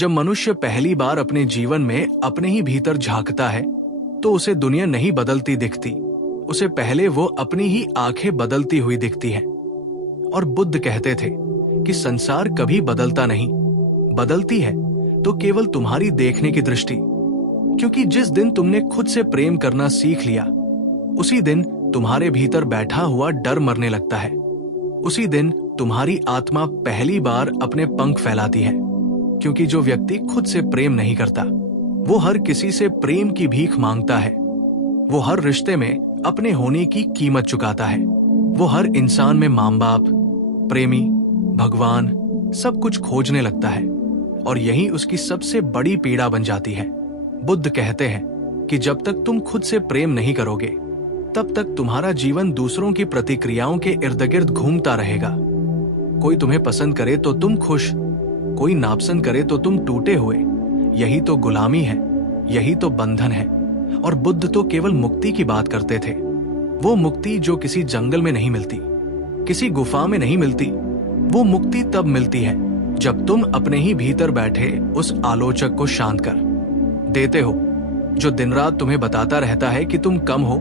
जब मनुष्य पहली बार अपने जीवन में अपने ही भीतर झांकता है तो उसे दुनिया नहीं बदलती दिखती, उसे पहले वो अपनी ही आंखें बदलती हुई दिखती हैं। और बुद्ध कहते थे कि संसार कभी बदलता नहीं, बदलती है तो केवल तुम्हारी देखने की दृष्टि। क्योंकि जिस दिन तुमने खुद से प्रेम करना सीख लिया, उसी दिन तुम्हारे भीतर बैठा हुआ डर मरने लगता है। उसी दिन तुम्हारी आत्मा पहली बार अपने पंख फैलाती है। क्योंकि जो व्यक्ति खुद से प्रेम नहीं करता, वो हर किसी से प्रेम की भीख मांगता है। वो हर रिश्ते में अपने होने की कीमत चुकाता है। वो हर इंसान में माँ बाप, प्रेमी, भगवान सब कुछ खोजने लगता है और यही उसकी सबसे बड़ी पीड़ा बन जाती है। बुद्ध कहते हैं कि जब तक तुम खुद से प्रेम नहीं करोगे, तब तक तुम्हारा जीवन दूसरों की प्रतिक्रियाओं के इर्द गिर्द घूमता रहेगा। कोई तुम्हें पसंद करे तो तुम खुश, कोई नापसंद करे तो तुम टूटे हुए। यही तो गुलामी है, यही तो बंधन है। और बुद्ध तो केवल मुक्ति की बात करते थे, वो मुक्ति जो किसी जंगल में नहीं मिलती, किसी गुफा में नहीं मिलती। वो मुक्ति तब मिलती है जब तुम अपने ही भीतर बैठे उस आलोचक को शांत कर देते हो, जो दिन रात तुम्हें बताता रहता है कि तुम कम हो,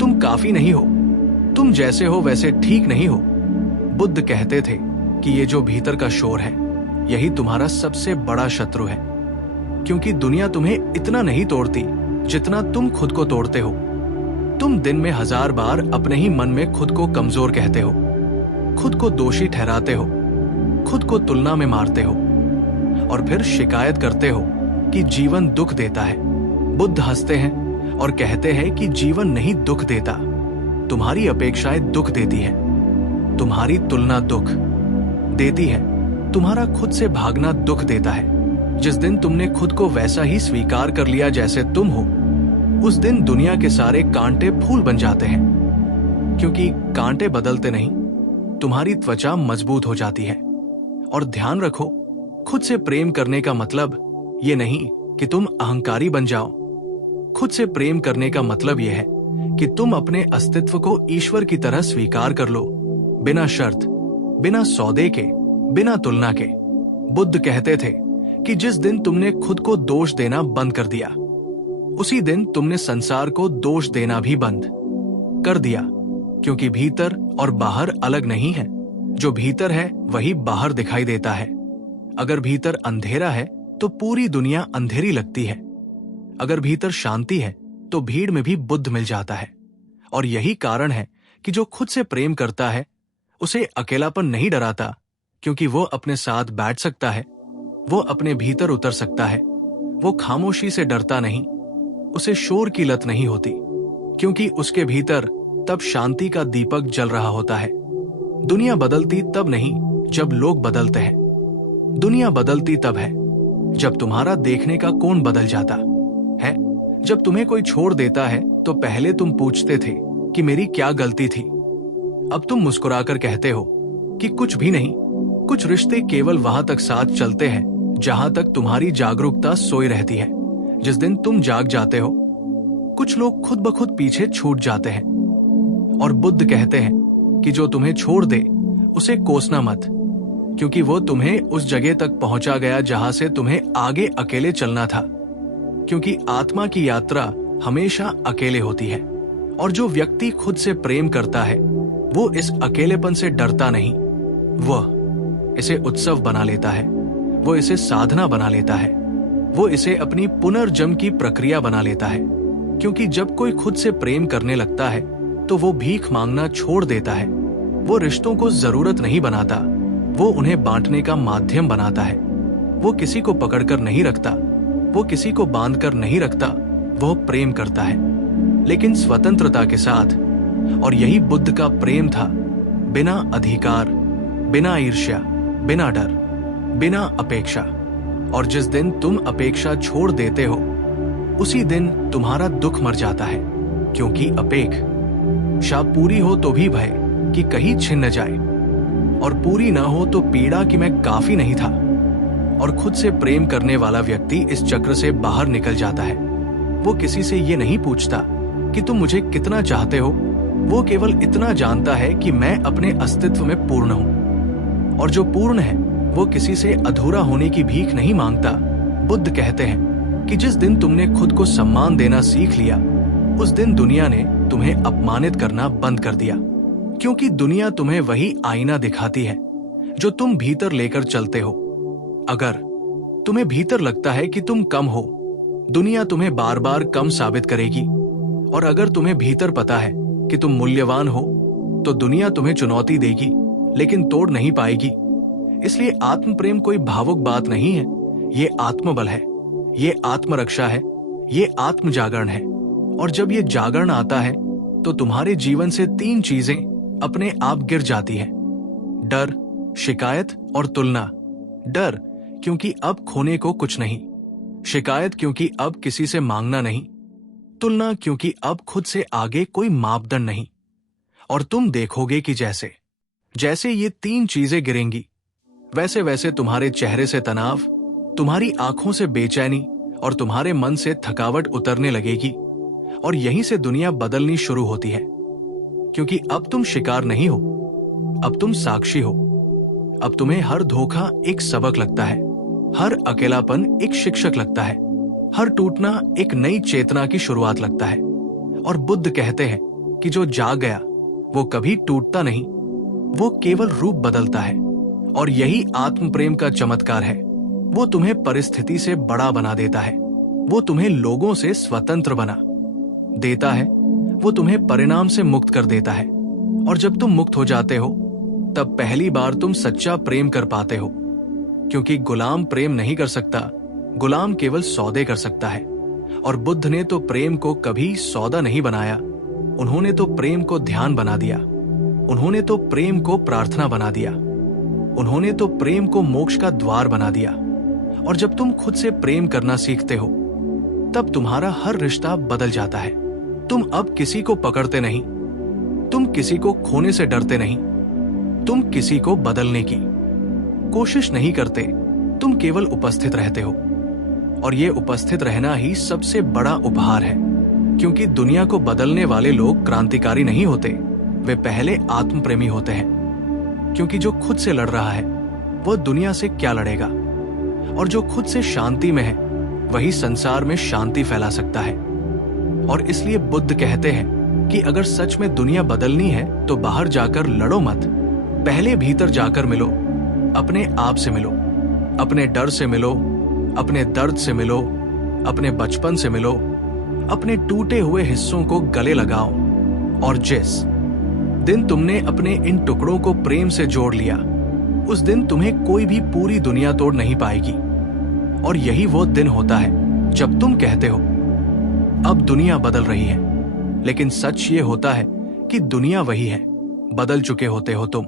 तुम काफी नहीं हो, तुम जैसे हो वैसे ठीक नहीं हो। बुद्ध कहते थे कि ये जो भीतर का शोर है, यही तुम्हारा सबसे बड़ा शत्रु है। क्योंकि दुनिया तुम्हें इतना नहीं तोड़ती जितना तुम खुद को तोड़ते हो। तुम दिन में 1000 बार अपने ही मन में खुद को कमजोर कहते हो, खुद को दोषी ठहराते हो, खुद को तुलना में मारते हो और फिर शिकायत करते हो कि जीवन दुख देता है। बुद्ध हंसते हैं और कहते हैं कि जीवन नहीं दुख देता, तुम्हारी अपेक्षाएं दुख देती है, तुम्हारी तुलना दुख देती है, तुम्हारा खुद से भागना दुख देता है। जिस दिन तुमने खुद को वैसा ही स्वीकार कर लिया जैसे तुम हो, उस दिन दुनिया के सारे कांटे फूल बन जाते हैं। क्योंकि कांटे बदलते नहीं, तुम्हारी त्वचा मजबूत हो जाती है। और ध्यान रखो, खुद से प्रेम करने का मतलब ये नहीं कि तुम अहंकारी बन जाओ। खुद से प्रेम करने का मतलब यह है कि तुम अपने अस्तित्व को ईश्वर की तरह स्वीकार कर लो, बिना शर्त, बिना सौदे के, बिना तुलना के। बुद्ध कहते थे कि जिस दिन तुमने खुद को दोष देना बंद कर दिया, उसी दिन तुमने संसार को दोष देना भी बंद कर दिया। क्योंकि भीतर और बाहर अलग नहीं है, जो भीतर है वही बाहर दिखाई देता है। अगर भीतर अंधेरा है तो पूरी दुनिया अंधेरी लगती है। अगर भीतर शांति है तो भीड़ में भी बुद्ध मिल जाता है। और यही कारण है कि जो खुद से प्रेम करता है, उसे अकेलापन नहीं डराता, क्योंकि वो अपने साथ बैठ सकता है, वो अपने भीतर उतर सकता है। वो खामोशी से डरता नहीं, उसे शोर की लत नहीं होती, क्योंकि उसके भीतर तब शांति का दीपक जल रहा होता है। दुनिया बदलती तब नहीं जब लोग बदलते हैं, दुनिया बदलती तब है जब तुम्हारा देखने का कोण बदल जाता है। जब तुम्हें कोई छोड़ देता है तो पहले तुम पूछते थे कि मेरी क्या गलती थी, अब तुम मुस्कुराकर कहते हो कि कुछ भी नहीं। कुछ रिश्ते केवल वहां तक साथ चलते हैं जहां तक तुम्हारी जागरूकता सोई रहती है। जिस दिन तुम जाग जाते हो, कुछ लोग खुद ब खुद पीछे छूट जाते हैं। और बुद्ध कहते हैं कि जो तुम्हें छोड़ दे उसे कोसना मत, क्योंकि वो तुम्हें उस जगह तक पहुंचा गया जहां से तुम्हें आगे अकेले चलना था। क्योंकि आत्मा की यात्रा हमेशा अकेले होती है। और जो व्यक्ति खुद से प्रेम करता है, वो इस अकेलेपन से डरता नहीं, वह इसे उत्सव बना लेता है, वो इसे साधना बना लेता है, वो इसे अपनी पुनर्जन्म की प्रक्रिया बना लेता है। क्योंकि जब कोई खुद से प्रेम करने लगता है तो वो भीख मांगना छोड़ देता है। वो रिश्तों को जरूरत नहीं बनाता, वो उन्हें बांटने का माध्यम बनाता है। वो किसी को पकड़कर नहीं रखता, वो किसी को बांधकर नहीं रखता, वो प्रेम करता है, लेकिन स्वतंत्रता के साथ। और यही बुद्ध का प्रेम था, बिना अधिकार, बिना ईर्ष्या, बिना डर, बिना अपेक्षा। और जिस दिन तुम अपेक्षा छोड़ देते हो, उसी दिन तुम्हारा दुख मर जाता है। क्योंकि अपेक्षा पूरी हो तो भी भय कि कहीं छिन न जाए, और पूरी ना हो तो पीड़ा कि मैं काफी नहीं था। और खुद से प्रेम करने वाला व्यक्ति इस चक्र से बाहर निकल जाता है। वो किसी से ये नहीं पूछता कि तुम मुझे कितना चाहते हो, वो केवल इतना जानता है कि मैं अपने अस्तित्व में पूर्ण हूं। और जो पूर्ण है वो किसी से अधूरा होने की भीख नहीं मांगता, बुद्ध कहते हैं कि जिस दिन तुमने खुद को सम्मान देना सीख लिया, उस दिन दुनिया ने तुम्हें अपमानित करना बंद कर दिया, क्योंकि दुनिया तुम्हें वही आईना दिखाती है जो तुम भीतर लेकर चलते हो। अगर तुम्हें भीतर लगता है कि तुम कम हो, दुनिया तुम्हें बार बार कम साबित करेगी, और अगर तुम्हें भीतर पता है कि तुम मूल्यवान हो, तो दुनिया तुम्हें चुनौती देगी लेकिन तोड़ नहीं पाएगी। इसलिए आत्म प्रेम कोई भावुक बात नहीं है, ये आत्मबल है, ये आत्मरक्षा है, ये आत्म जागरण है। और जब ये जागरण आता है तो तुम्हारे जीवन से 3 चीजें अपने आप गिर जाती हैं: डर, शिकायत और तुलना। डर क्योंकि अब खोने को कुछ नहीं, शिकायत क्योंकि अब किसी से मांगना नहीं, तुलना क्योंकि अब खुद से आगे कोई मापदंड नहीं। और तुम देखोगे कि जैसे जैसे ये 3 चीजें गिरेंगी, वैसे वैसे तुम्हारे चेहरे से तनाव, तुम्हारी आंखों से बेचैनी और तुम्हारे मन से थकावट उतरने लगेगी, और यहीं से दुनिया बदलनी शुरू होती है। क्योंकि अब तुम शिकार नहीं हो, अब तुम साक्षी हो। अब तुम्हें हर धोखा एक सबक लगता है, हर अकेलापन एक शिक्षक लगता है, हर टूटना एक नई चेतना की शुरुआत लगता है। और बुद्ध कहते हैं कि जो जाग गया वो कभी टूटता नहीं, वो केवल रूप बदलता है। और यही आत्म प्रेम का चमत्कार है। वो तुम्हें परिस्थिति से बड़ा बना देता है, वो तुम्हें लोगों से स्वतंत्र बना देता है, वो तुम्हें परिणाम से मुक्त कर देता है। और जब तुम मुक्त हो जाते हो, तब पहली बार तुम सच्चा प्रेम कर पाते हो। क्योंकि गुलाम प्रेम नहीं कर सकता, गुलाम केवल सौदे कर सकता है। और बुद्ध ने तो प्रेम को कभी सौदा नहीं बनाया, उन्होंने तो प्रेम को ध्यान बना दिया, उन्होंने तो प्रेम को प्रार्थना बना दिया, उन्होंने तो प्रेम को मोक्ष का द्वार बना दिया। और जब तुम खुद से प्रेम करना सीखते हो, तब तुम्हारा हर रिश्ता बदल जाता है। तुम अब किसी को पकड़ते नहीं, तुम किसी को खोने से डरते नहीं, तुम किसी को बदलने की कोशिश नहीं करते, तुम केवल उपस्थित रहते हो। और ये उपस्थित रहना ही सबसे बड़ा उपहार है। क्योंकि दुनिया को बदलने वाले लोग क्रांतिकारी नहीं होते, वे पहले आत्म प्रेमी होते हैं। क्योंकि जो खुद से लड़ रहा है वो दुनिया से क्या लड़ेगा, और जो खुद से शांति में है वही संसार में शांति फैला सकता है। और इसलिए बुद्ध कहते हैं कि अगर सच में दुनिया बदलनी है तो बाहर जाकर लड़ो मत, पहले भीतर जाकर मिलो, अपने आप से मिलो, अपने डर से मिलो, अपने दर्द से मिलो, अपने बचपन से मिलो, अपने टूटे हुए हिस्सों को गले लगाओ। और जिस दिन तुमने अपने इन टुकड़ों को प्रेम से जोड़ लिया, उस दिन तुम्हें कोई भी पूरी दुनिया तोड़ नहीं पाएगी। और यही वो दिन होता है जब तुम कहते हो अब दुनिया बदल रही है। लेकिन सच ये होता है कि दुनिया वही है, बदल चुके होते हो तुम।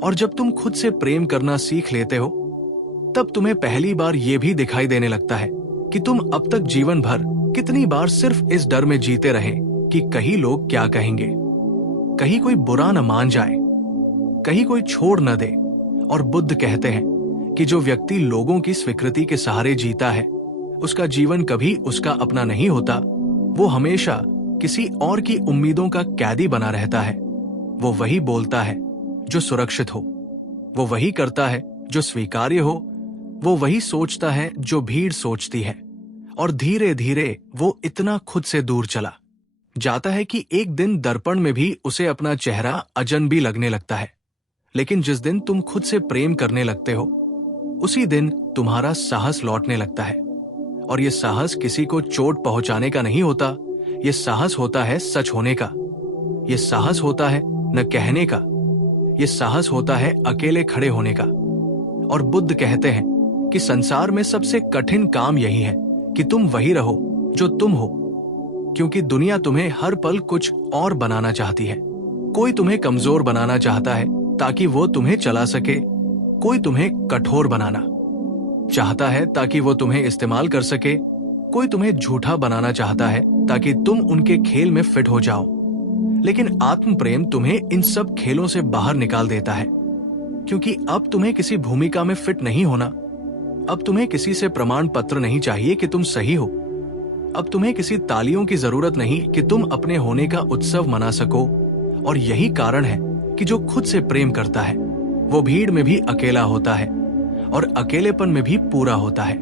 और जब तुम खुद से प्रेम करना सीख लेते हो, तब तुम्हें पहली बार ये भी दिखाई देने लगता है कि तुम अब तक जीवन भर कितनी बार सिर्फ इस डर में जीते रहे कि कहीं लोग क्या कहेंगे, कहीं कोई बुरा न मान जाए, कहीं कोई छोड़ न दे। और बुद्ध कहते हैं कि जो व्यक्ति लोगों की स्वीकृति के सहारे जीता है, उसका जीवन कभी उसका अपना नहीं होता। वो हमेशा किसी और की उम्मीदों का कैदी बना रहता है। वो वही बोलता है जो सुरक्षित हो, वो वही करता है जो स्वीकार्य हो, वो वही सोचता है जो भीड़ सोचती है। और धीरे धीरे वो इतना खुद से दूर चला जाता है कि एक दिन दर्पण में भी उसे अपना चेहरा अजनबी लगने लगता है। लेकिन जिस दिन तुम खुद से प्रेम करने लगते हो, उसी दिन तुम्हारा साहस लौटने लगता है। और ये साहस किसी को चोट पहुंचाने का नहीं होता, ये साहस होता है सच होने का, ये साहस होता है न कहने का, ये साहस होता है अकेले खड़े होने का। और बुद्ध कहते हैं कि संसार में सबसे कठिन काम यही है कि तुम वही रहो जो तुम हो। क्योंकि दुनिया तुम्हें हर पल कुछ और बनाना चाहती है। कोई तुम्हें कमजोर बनाना चाहता है ताकि वो तुम्हें चला सके, कोई तुम्हें कठोर बनाना चाहता है ताकि वो तुम्हें इस्तेमाल कर सके, कोई तुम्हें झूठा बनाना चाहता है ताकि तुम उनके खेल में फिट हो जाओ। लेकिन आत्म प्रेम तुम्हें इन सब खेलों से बाहर निकाल देता है। क्योंकि अब तुम्हें किसी भूमिका में फिट नहीं होना, अब तुम्हें किसी से प्रमाण पत्र नहीं चाहिए कि तुम सही हो, अब तुम्हें किसी तालियों की जरूरत नहीं कि तुम अपने होने का उत्सव मना सको। और यही कारण है कि जो खुद से प्रेम करता है वो भीड़ में भी अकेला होता है और अकेलेपन में भी पूरा होता है।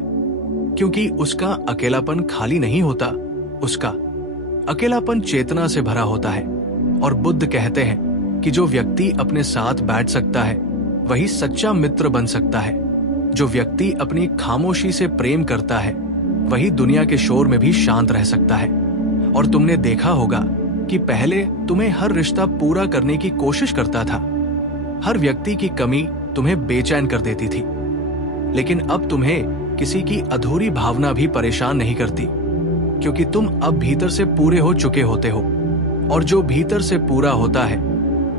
क्योंकि उसका अकेलापन खाली नहीं होता, उसका अकेलापन चेतना से भरा होता है। और बुद्ध कहते हैं कि जो व्यक्ति अपने साथ बैठ सकता है वही सच्चा मित्र बन सकता है। जो व्यक्ति अपनी खामोशी से प्रेम करता है वही दुनिया के शोर में भी शांत रह सकता है। और तुमने देखा होगा कि पहले तुम्हें हर रिश्ता पूरा करने की कोशिश करता था, हर व्यक्ति की कमी तुम्हें बेचैन कर देती थी, लेकिन अब तुम्हें किसी की अधूरी भावना भी परेशान नहीं करती, क्योंकि तुम अब भीतर से पूरे हो चुके होते हो। और जो भीतर से पूरा होता है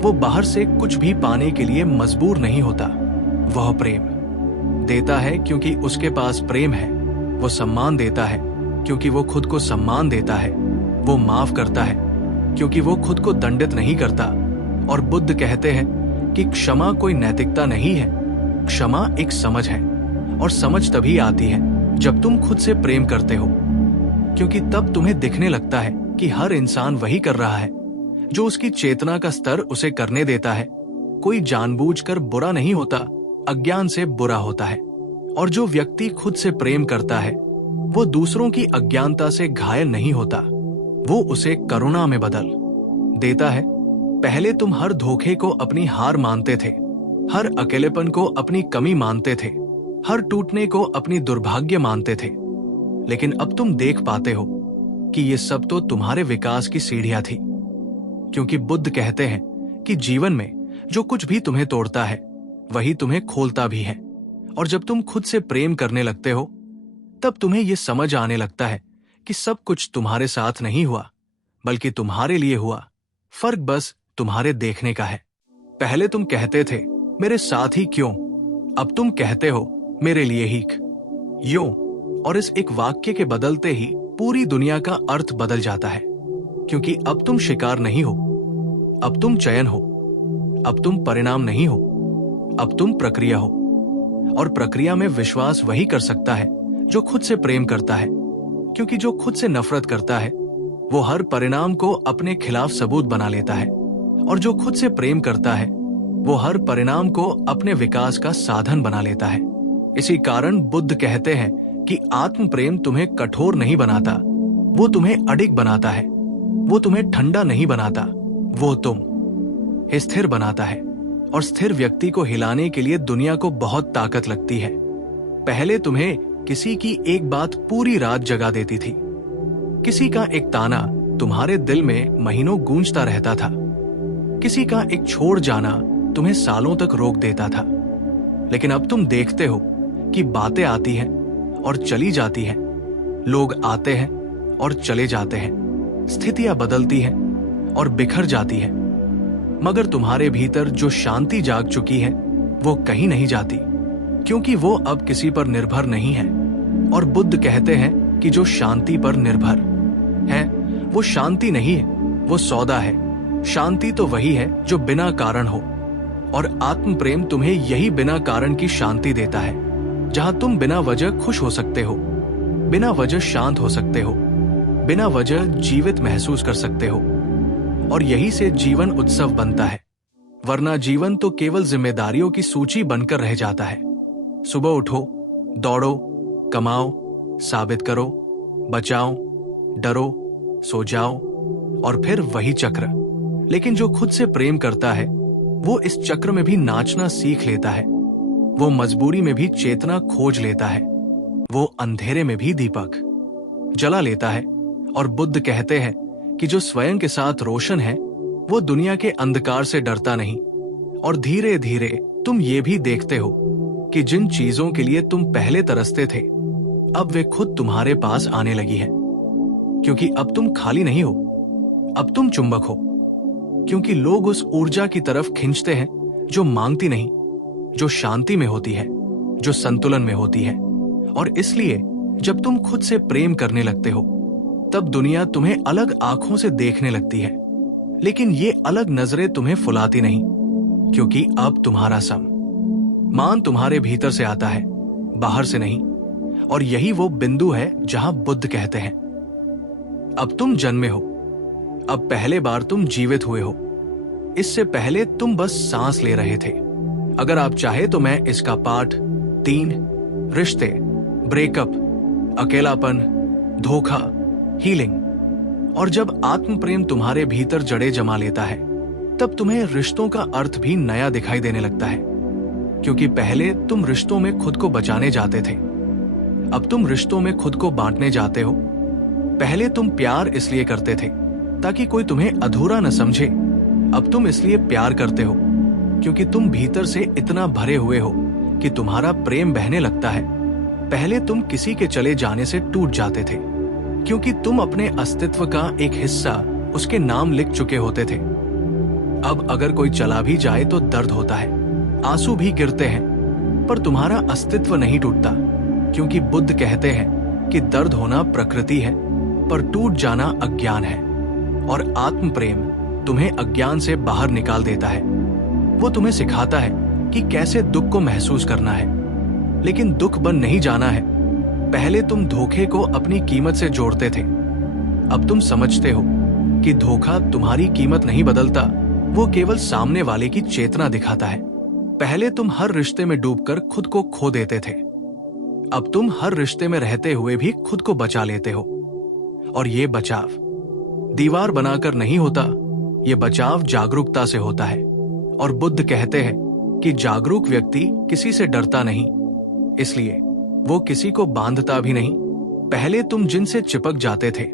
वो बाहर से कुछ भी पाने के लिए मजबूर नहीं होता। वह प्रेम देता है क्योंकि उसके पास प्रेम है, वो सम्मान देता है क्योंकि वो खुद को सम्मान देता है, वो माफ करता है क्योंकि वो खुद को दंडित नहीं करता। और बुद्ध कहते हैं कि क्षमा कोई नैतिकता नहीं है, क्षमा एक समझ है। और समझ तभी आती है जब तुम खुद से प्रेम करते हो, क्योंकि तब तुम्हें दिखने लगता है कि हर इंसान वही कर रहा है जो उसकी चेतना का स्तर उसे करने देता है। कोई जानबूझकर बुरा नहीं होता, अज्ञान से बुरा होता है। और जो व्यक्ति खुद से प्रेम करता है वो दूसरों की अज्ञानता से घायल नहीं होता, वो उसे करुणा में बदल देता है। पहले तुम हर धोखे को अपनी हार मानते थे, हर अकेलेपन को अपनी कमी मानते थे, हर टूटने को अपनी दुर्भाग्य मानते थे, लेकिन अब तुम देख पाते हो कि ये सब तो तुम्हारे विकास की सीढ़ियां थी। क्योंकि बुद्ध कहते हैं कि जीवन में जो कुछ भी तुम्हें तोड़ता है वही तुम्हें खोलता भी है। और जब तुम खुद से प्रेम करने लगते हो तब तुम्हें यह समझ आने लगता है कि सब कुछ तुम्हारे साथ नहीं हुआ बल्कि तुम्हारे लिए हुआ। फर्क बस तुम्हारे देखने का है। पहले तुम कहते थे मेरे साथ ही क्यों, अब तुम कहते हो मेरे लिए ही यूं। और इस एक वाक्य के बदलते ही पूरी दुनिया का अर्थ बदल जाता है, क्योंकि अब तुम शिकार नहीं हो, अब तुम चयन हो, अब तुम परिणाम नहीं हो, अब तुम प्रक्रिया हो। और प्रक्रिया में विश्वास वही कर सकता है जो खुद से प्रेम करता है, क्योंकि जो खुद से नफरत करता है वो हर परिणाम को अपने खिलाफ सबूत बना लेता है, और जो खुद से प्रेम करता है वो हर परिणाम को अपने विकास का साधन बना लेता है। इसी कारण बुद्ध कहते हैं कि आत्म प्रेम तुम्हें कठोर नहीं बनाता, वो तुम्हें अडिग बनाता है। वो तुम्हें ठंडा नहीं बनाता, वो तुम स्थिर बनाता है। और स्थिर व्यक्ति को हिलाने के लिए दुनिया को बहुत ताकत लगती है। पहले तुम्हें किसी की एक बात पूरी रात जगा देती थी, किसी का एक ताना तुम्हारे दिल में महीनों गूंजता रहता था, किसी का एक छोड़ जाना तुम्हें सालों तक रोक देता था। लेकिन अब तुम देखते हो कि बातें आती हैं और चली जाती हैं, लोग आते हैं और चले जाते हैं, स्थितियां बदलती हैं और बिखर जाती हैं, मगर तुम्हारे भीतर जो शांति जाग चुकी है वो कहीं नहीं जाती, क्योंकि वो अब किसी पर निर्भर नहीं है। और बुद्ध कहते हैं कि जो शांति पर निर्भर है वो शांति नहीं है, वो सौदा है। शांति तो वही है जो बिना कारण हो, और आत्म प्रेम तुम्हें यही बिना कारण की शांति देता है, जहां तुम बिना वजह खुश हो सकते हो, बिना वजह शांत हो सकते हो, बिना वजह जीवित महसूस कर सकते हो। और यही से जीवन उत्सव बनता है, वरना जीवन तो केवल जिम्मेदारियों की सूची बनकर रह जाता है। सुबह उठो, दौड़ो, कमाओ, साबित करो, बचाओ, डरो, सो जाओ, और फिर वही चक्र। लेकिन जो खुद से प्रेम करता है वो इस चक्र में भी नाचना सीख लेता है, वो मजबूरी में भी चेतना खोज लेता है, वो अंधेरे में भी दीपक जला लेता है। और बुद्ध कहते हैं कि जो स्वयं के साथ रोशन है वो दुनिया के अंधकार से डरता नहीं। और धीरे धीरे तुम ये भी देखते हो कि जिन चीजों के लिए तुम पहले तरसते थे अब वे खुद तुम्हारे पास आने लगी है, क्योंकि अब तुम खाली नहीं हो, अब तुम चुंबक हो। क्योंकि लोग उस ऊर्जा की तरफ खींचते हैं जो मांगती नहीं, जो शांति में होती है, जो संतुलन में होती है। और इसलिए जब तुम खुद से प्रेम करने लगते हो तब दुनिया तुम्हें अलग आंखों से देखने लगती है, लेकिन ये अलग नजरें तुम्हें फुलाती नहीं, क्योंकि अब तुम्हारा मान तुम्हारे भीतर से आता है, बाहर से नहीं। और यही वो बिंदु है जहां बुद्ध कहते हैं अब तुम जन्मे हो, अब पहले बार तुम जीवित हुए हो, इससे पहले तुम बस सांस ले रहे थे। अगर आप चाहे तो मैं इसका पाठ 3 रिश्ते, ब्रेकअप, अकेलापन, धोखा, हीलिंग। और जब आत्म प्रेम तुम्हारे भीतर जड़े जमा लेता है, तब तुम्हें रिश्तों का अर्थ भी नया दिखाई देने लगता है। क्योंकि पहले तुम रिश्तों में खुद को बचाने जाते थे, अब तुम रिश्तों में खुद को बांटने जाते हो। पहले तुम प्यार इसलिए करते थे ताकि कोई तुम्हें अधूरा न समझे, अब तुम इसलिए प्यार करते हो क्योंकि तुम भीतर से इतना भरे हुए हो कि तुम्हारा प्रेम बहने लगता है। पहले तुम किसी के चले जाने से टूट जाते थे क्योंकि तुम अपने अस्तित्व का एक हिस्सा उसके नाम लिख चुके होते थे। अब अगर कोई चला भी जाए तो दर्द होता है, आंसू भी गिरते हैं, पर तुम्हारा अस्तित्व नहीं टूटता क्योंकि बुद्ध कहते हैं कि दर्द होना प्रकृति है, पर टूट जाना अज्ञान है। और आत्म प्रेम तुम्हें अज्ञान से बाहर निकाल देता है। वो तुम्हें सिखाता है कि कैसे दुख को महसूस करना है, लेकिन दुख बन नहीं जाना है। पहले तुम धोखे को अपनी कीमत से जोड़ते थे, अब तुम समझते हो कि धोखा तुम्हारी कीमत नहीं बदलता, वो केवल सामने वाले की चेतना दिखाता है। पहले तुम हर रिश्ते में डूबकर खुद को खो देते थे, अब तुम हर रिश्ते में रहते हुए भी खुद को बचा लेते हो। और ये बचाव दीवार बनाकर नहीं होता, ये बचाव जागरूकता से होता है। और बुद्ध कहते हैं कि जागरूक व्यक्ति किसी से डरता नहीं, इसलिए वो किसी को बांधता भी नहीं। पहले तुम जिनसे चिपक जाते थे,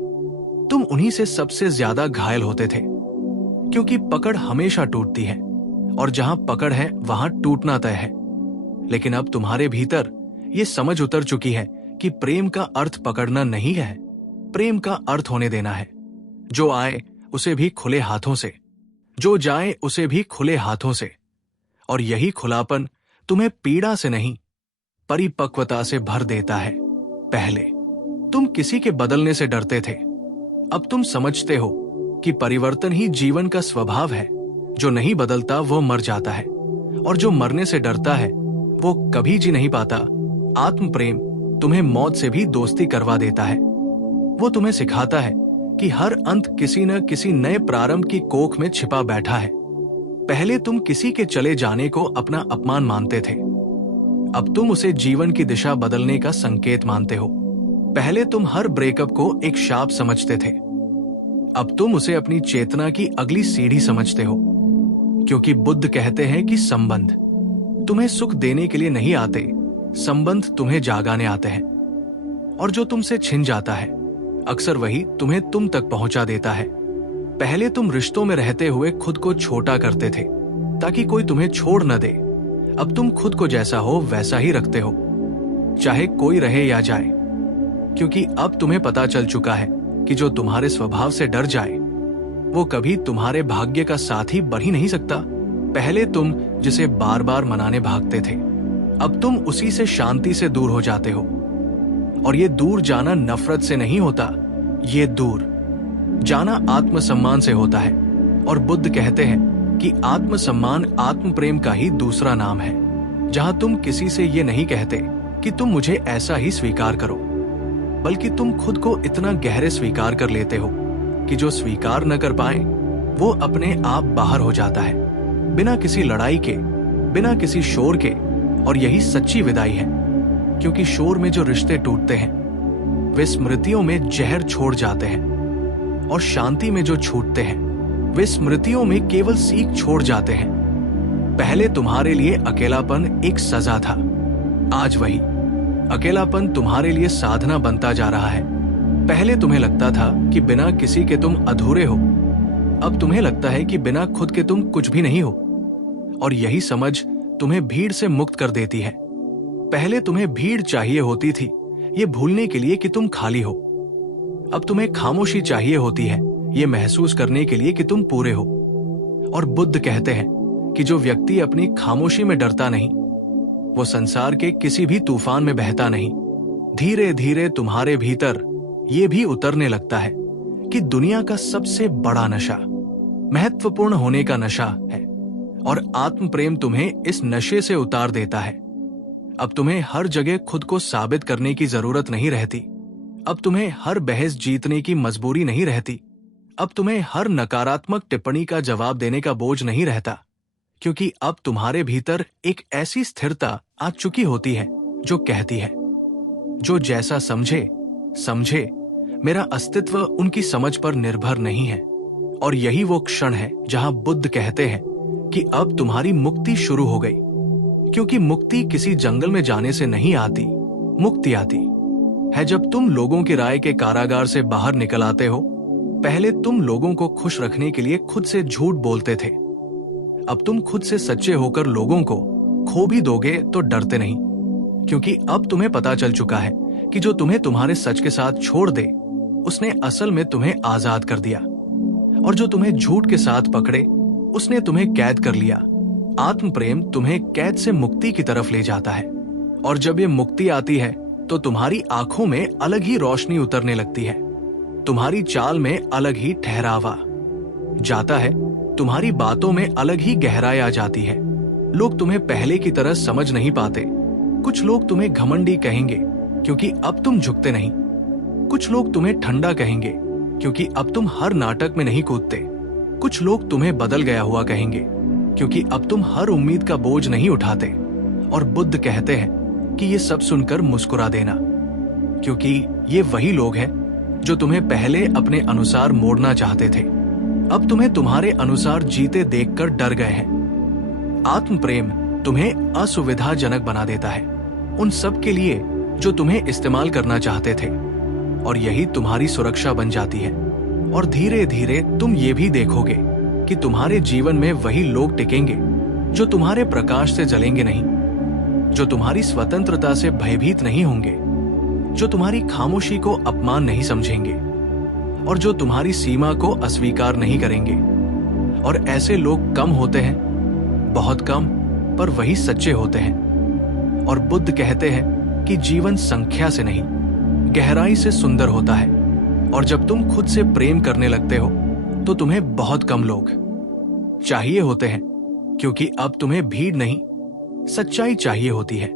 तुम उन्हीं से सबसे ज्यादा घायल होते थे, क्योंकि पकड़ हमेशा टूटती है और जहां पकड़ है वहां टूटना तय है। लेकिन अब तुम्हारे भीतर ये समझ उतर चुकी है कि प्रेम का अर्थ पकड़ना नहीं है, प्रेम का अर्थ होने देना है। जो आए उसे भी खुले हाथों से, जो जाए उसे भी खुले हाथों से। और यही खुलापन तुम्हें पीड़ा से नहीं, परिपक्वता से भर देता है। पहले तुम किसी के बदलने से डरते थे, अब तुम समझते हो कि परिवर्तन ही जीवन का स्वभाव है। जो नहीं बदलता वो मर जाता है, और जो मरने से डरता है वो कभी जी नहीं पाता। आत्म प्रेम तुम्हें मौत से भी दोस्ती करवा देता है। वो तुम्हें सिखाता है कि हर अंत किसी न किसी नए प्रारंभ की कोख में छिपा बैठा है। पहले तुम किसी के चले जाने को अपना अपमान मानते थे, अब तुम उसे जीवन की दिशा बदलने का संकेत मानते हो। पहले तुम हर ब्रेकअप को एक शाप समझते थे, अब तुम उसे अपनी चेतना की अगली सीढ़ी समझते हो। क्योंकि बुद्ध कहते हैं कि संबंध तुम्हें सुख देने के लिए नहीं आते, संबंध तुम्हें जागाने आते हैं। और जो तुमसे छिन जाता है अक्सर वही तुम्हें तुम तक पहुंचा देता है। पहले तुम रिश्तों में रहते हुए खुद को छोटा करते थे ताकि कोई तुम्हें छोड़ न दे, अब तुम खुद को जैसा हो वैसा ही रखते हो, चाहे कोई रहे या जाए। क्योंकि अब तुम्हें पता चल चुका है कि जो तुम्हारे स्वभाव से डर जाए वो कभी तुम्हारे भाग्य का साथी बन ही नहीं सकता। पहले तुम जिसे बार बार मनाने भागते थे, अब तुम उसी से शांति से दूर हो जाते हो। और ये दूर जाना नफरत से नहीं होता, ये दूर जाना आत्मसम्मान से होता है। और बुद्ध कहते हैं कि आत्मसम्मान आत्म प्रेम का ही दूसरा नाम है, जहां तुम किसी से ये नहीं कहते कि तुम मुझे ऐसा ही स्वीकार करो, बल्कि तुम खुद को इतना गहरे स्वीकार कर लेते हो कि जो स्वीकार न कर पाए वो अपने आप बाहर हो जाता है, बिना किसी लड़ाई के, बिना किसी शोर के। और यही सच्ची विदाई है, क्योंकि शोर में जो रिश्ते टूटते हैं वे स्मृतियों में जहर छोड़ जाते हैं, और शांति में जो छूटते हैं वे स्मृतियों में केवल सीख छोड़ जाते हैं। पहले तुम्हारे लिए अकेलापन एक सजा था, आज वही अकेलापन तुम्हारे लिए साधना बनता जा रहा है। पहले तुम्हें लगता था कि बिना किसी के तुम अधूरे हो, अब तुम्हें लगता है कि बिना खुद के तुम कुछ भी नहीं हो। और यही समझ तुम्हें भीड़ से मुक्त कर देती है। पहले तुम्हें भीड़ चाहिए होती थी ये भूलने के लिए कि तुम खाली हो, अब तुम्हें खामोशी चाहिए होती है ये महसूस करने के लिए कि तुम पूरे हो। और बुद्ध कहते हैं कि जो व्यक्ति अपनी खामोशी में डरता नहीं वो संसार के किसी भी तूफान में बहता नहीं। धीरे धीरे तुम्हारे भीतर ये भी उतरने लगता है कि दुनिया का सबसे बड़ा नशा महत्वपूर्ण होने का नशा है, और आत्म प्रेम तुम्हें इस नशे से उतार देता है। अब तुम्हें हर जगह खुद को साबित करने की जरूरत नहीं रहती, अब तुम्हें हर बहस जीतने की मजबूरी नहीं रहती, अब तुम्हें हर नकारात्मक टिप्पणी का जवाब देने का बोझ नहीं रहता, क्योंकि अब तुम्हारे भीतर एक ऐसी स्थिरता आ चुकी होती है जो कहती है जो जैसा समझे समझे, मेरा अस्तित्व उनकी समझ पर निर्भर नहीं है। और यही वो क्षण है जहां बुद्ध कहते हैं कि अब तुम्हारी मुक्ति शुरू हो गई। क्योंकि मुक्ति किसी जंगल में जाने से नहीं आती, मुक्ति आती है जब तुम लोगों की राय के कारागार से बाहर निकल आते हो। पहले तुम लोगों को खुश रखने के लिए खुद से झूठ बोलते थे। अब तुम खुद से सच्चे होकर लोगों को खो भी दोगे तो डरते नहीं, क्योंकि अब तुम्हें पता चल चुका है कि जो तुम्हें तुम्हारे सच के साथ छोड़ दे, उसने असल में तुम्हें आजाद कर दिया, और जो तुम्हें झूठ के साथ पकड़े, उसने तुम्हें कैद कर लिया। आत्म प्रेम तुम्हें कैद से मुक्ति की तरफ ले जाता है, और जब ये मुक्ति आती है तो तुम्हारी आंखों में अलग ही रोशनी उतरने लगती है, तुम्हारी चाल में अलग ही ठहरावा जाता है, तुम्हारी बातों में अलग ही गहराई आ जाती है। लोग तुम्हें पहले की तरह समझ नहीं पाते। कुछ लोग तुम्हें घमंडी कहेंगे क्योंकि अब तुम झुकते नहीं। कुछ लोग तुम्हें ठंडा कहेंगे क्योंकि अब तुम हर नाटक में नहीं कूदते। कुछ लोग तुम्हें बदल गया हुआ कहेंगे क्योंकि अब तुम हर उम्मीद का बोझ नहीं उठाते। और बुद्ध कहते हैं कि ये सब सुनकर मुस्कुरा देना, क्योंकि ये वही लोग हैं जो तुम्हें पहले अपने अनुसार मोड़ना चाहते थे, अब तुम्हें तुम्हारे अनुसार जीते देखकर डर गए हैं। आत्म प्रेम तुम्हें असुविधाजनक बना देता है उन सब के लिए जो तुम्हें इस्तेमाल करना चाहते थे, और यही तुम्हारी सुरक्षा बन जाती है। और धीरे धीरे तुम ये भी देखोगे कि तुम्हारे जीवन में वही लोग टिकेंगे जो तुम्हारे प्रकाश से जलेंगे नहीं, जो तुम्हारी स्वतंत्रता से भयभीत नहीं होंगे, जो तुम्हारी खामोशी को अपमान नहीं समझेंगे, और जो तुम्हारी सीमा को अस्वीकार नहीं करेंगे। और ऐसे लोग कम होते हैं, बहुत कम, पर वही सच्चे होते हैं। और बुद्ध कहते हैं कि जीवन संख्या से नहीं, गहराई से सुंदर होता है। और जब तुम खुद से प्रेम करने लगते हो तो तुम्हें बहुत कम लोग चाहिए होते हैं, क्योंकि अब तुम्हें भीड़ नहीं, सच्चाई चाहिए होती है।